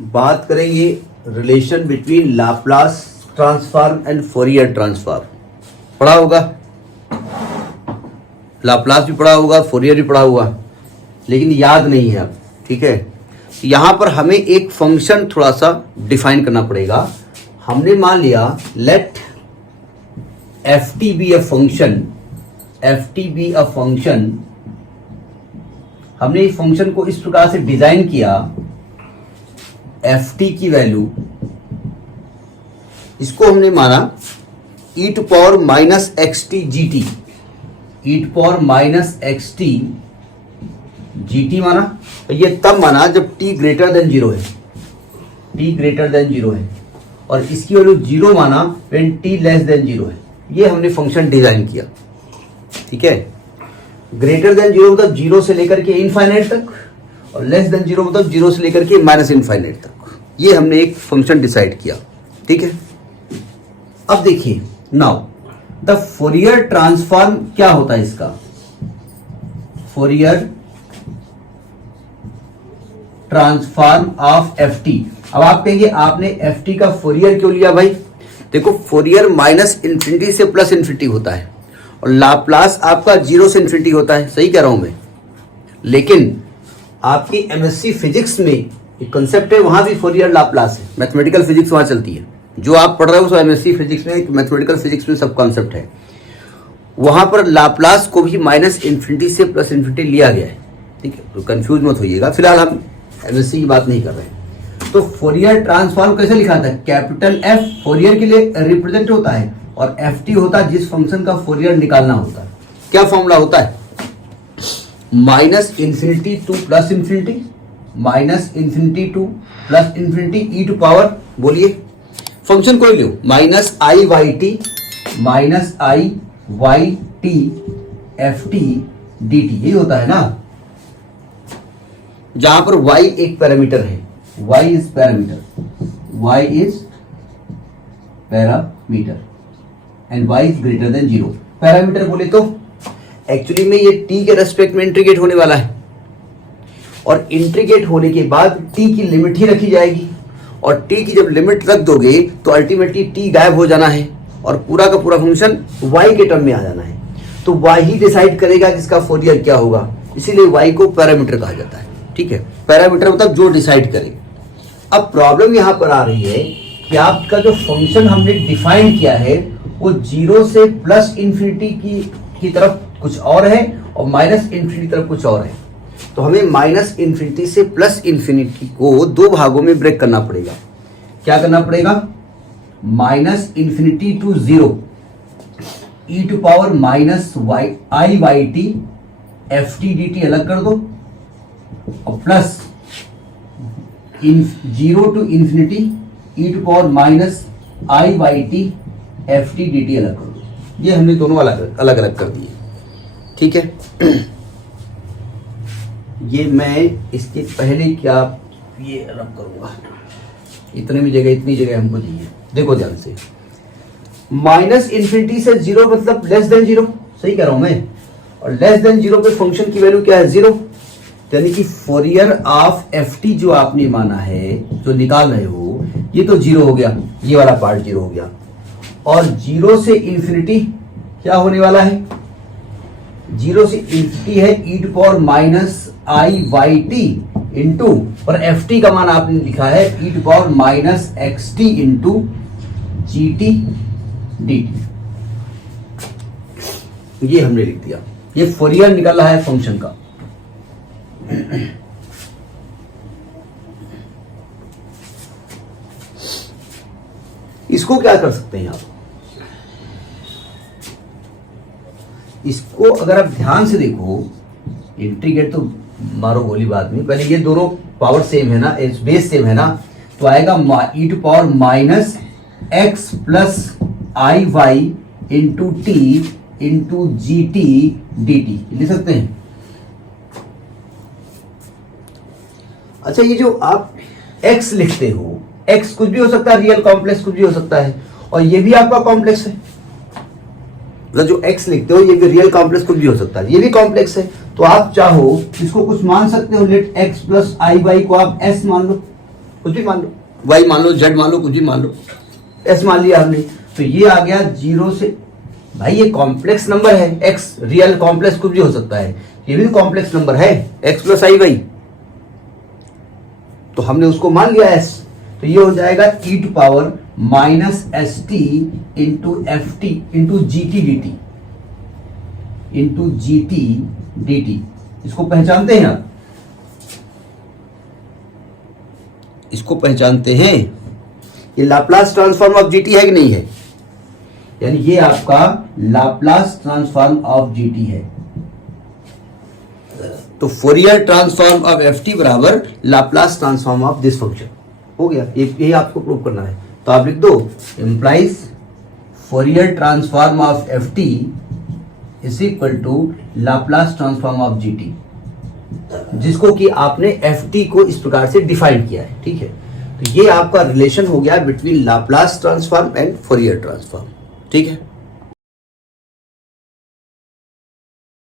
बात करेंगे relation between Laplace transform and Fourier transform. पढ़ा होगा, लाप्लास भी पढ़ा होगा, फोरियर भी पढ़ा होगा, लेकिन याद नहीं है अब। ठीक है, यहाँ पर हमें एक फंक्शन थोड़ा सा डिफाइन करना पड़ेगा। हमने मान लिया let F T be a function, F T be a function. हमने इस फंक्शन को इस प्रकार से डिजाइन किया, एफ टी की वैल्यू, इसको हमने माना e to power minus x t g t, e to power minus x t g t माना। ये तब माना जब t ग्रेटर देन जीरो है, t ग्रेटर देन जीरो है, और इसकी वैल्यू जीरो माना when t less than zero है। ये हमने फंक्शन डिजाइन किया। ठीक है, ग्रेटर देन जीरो मतलब जीरो से लेकर के इनफाइनाइट तक, और लेस देन जीरो मतलब जीरो से लेकर के माइनस इनफाइनाइट तक। ये हमने एक फंक्शन डिसाइड किया। ठीक है, अब देखिए नाउ द फोरियर ट्रांसफॉर्म क्या होता है इसका, Fourier transform of F T. अब आप कहेंगे आपने एफ टी का फोरियर क्यों लिया भाई? देखो फोरियर माइनस इन्फिनिटी से प्लस इन्फिनिटी होता है, और लाप्लास आपका जीरो से इन्फिनिटी होता है। सही कह रहा हूं मैं, लेकिन आपकी एमएससी फिजिक्स में एक कंसेप्ट है, वहां भी फोरियर लाप्लास है। मैथमेटिकल फिजिक्स वहां चलती है, जो आप पढ़ रहे हो सो एमएससी फिजिक्स में, मैथमेटिकल फिजिक्स में सब कॉन्सेप्ट है। वहां पर लाप्लास को भी माइनस इन्फिनिटी से प्लस इन्फिनिटी लिया गया है। ठीक है, तो कंफ्यूज मत होइएगा, फिलहाल हम एमएससी की बात नहीं कर रहे हैं। तो फोरियर ट्रांसफॉर्म कैसे लिखा था? कैपिटल एफ फोरियर के लिए रिप्रेजेंट होता है, और एफ टी होता है जिस फंक्शन का फोरियर निकालना होता है। क्या फॉर्मूला होता है? Minus infinity to plus infinity, minus infinity to plus infinity e to power, बोलिए फंक्शन कोई लो, माइनस आई वाई टी, माइनस आई Y T F T D t. ये होता है ना, जहां पर y एक पैरामीटर है, y is parameter, y is parameter and y is greater than zero. Parameter बोले तो एक्चुअली में ये t के रेस्पेक्ट में इंटीग्रेट होने वाला है, और इंटीग्रेट होने के बाद t की लिमिट ही रखी जाएगी, और t की जब लिमिट रख दोगे तो अल्टीमेटली t गायब हो जाना है, और पूरा का पूरा फंक्शन y के टर्म में आ जाना है। तो y ही डिसाइड करेगा कि इसका फोरियर क्या होगा, इसीलिए y को पैरामीटर कहा जाता है। ठीक है, पैरामीटर मतलब जो डिसाइड करे। अब प्रॉब्लम यहां पर आ रही है कि आपका जो फंक्शन हमने डिफाइन किया है वो जीरो से प्लस इंफिनिटी की तरफ कुछ और है, और माइनस इंफिनिटी की तरफ कुछ और है। तो हमें माइनस इंफिनिटी से प्लस इंफिनिटी को दो भागों में ब्रेक करना पड़ेगा। क्या करना पड़ेगा? Minus infinity to zero E to power minus Y I Y T F T D T अलग कर दो, और plus zero to infinity E to power minus I Y T F T D T अलग कर दो। ये हमने दोनों अलग अलग कर दिए। ठीक है, ये मैं इसके पहले क्या ये रब करूंगा, इतने में जगह, इतनी जगह हमको चाहिए। देखो ध्यान से, माइनस इंफिनिटी से जीरो मतलब लेस देन जीरो। सही कह रहा हूं मैं, और लेस देन जीरो पे फंक्शन की वैल्यू क्या है? जीरो। यानी कि फोरियर ऑफ एफ टी जो आपने माना है, जो निकाल रहे हो, ये तो जीरो हो गया, ये वाला पार्ट जीरो हो गया, और जीरो से इंफिनिटी क्या होने वाला है? जीरो से इंफिनिटी है e to power minus I Y t into, और एफ टी का मान आपने लिखा है e to power minus x t into G T D t. ये हमने लिख दिया, ये फोरियर निकल रहा है फंक्शन का। इसको क्या कर सकते हैं आप? इसको अगर आप ध्यान से देखो, इंटीग्रेट तो मारो गोली बाद में, पहले ये दोनों पावर सेम है ना, बेस सेम है ना, तो आएगा e to power minus x plus i y into t into G T D t. लिख सकते हैं। अच्छा, ये जो आप x लिखते हो, x कुछ भी हो सकता है, रियल कॉम्प्लेक्स कुछ भी हो सकता है, और ये भी आपका कॉम्प्लेक्स है। मतलब जो x लिखते हो ये भी रियल कॉम्प्लेक्स कुछ भी हो सकता है, ये भी कॉम्प्लेक्स है। तो आप चाहो इसको कुछ मान सकते हो, late x plus i Y को आप s मान लो, कुछ भी मान लो, y मान लो, z मान लो, कुछ भी मान लो, s मान लिया हमने। तो ये आ गया 0 से, भाई ये कॉम्प्लेक्स नंबर है, x रियल कॉम्प्लेक्स कुछ भी हो सकता है, ये भी कॉम्प्लेक्स नंबर है x प्लस आई वाई, तो हमने उसको मान लिया s। तो ये हो जाएगा e to power minus S T into F T into G T D T, into G T D T. इसको पहचानते हैं आप, इसको पहचानते हैं, ये लाप्लास ट्रांसफॉर्म ऑफ जीटी है कि नहीं है, यानी ये आपका लाप्लास ट्रांसफॉर्म ऑफ जीटी है। तो फोरियर ट्रांसफॉर्म ऑफ एफटी बराबर Laplace transform of this function हो गया। ये आपको प्रूव करना है, तो आप लिख दो implies Fourier transform of FT is equal to Laplace transform of GT, जिसको कि आपने एफटी को इस प्रकार से डिफाइन किया है, ठीक है। तो ये आपका रिलेशन हो गया between Laplace transform and Fourier transform, ठीक है।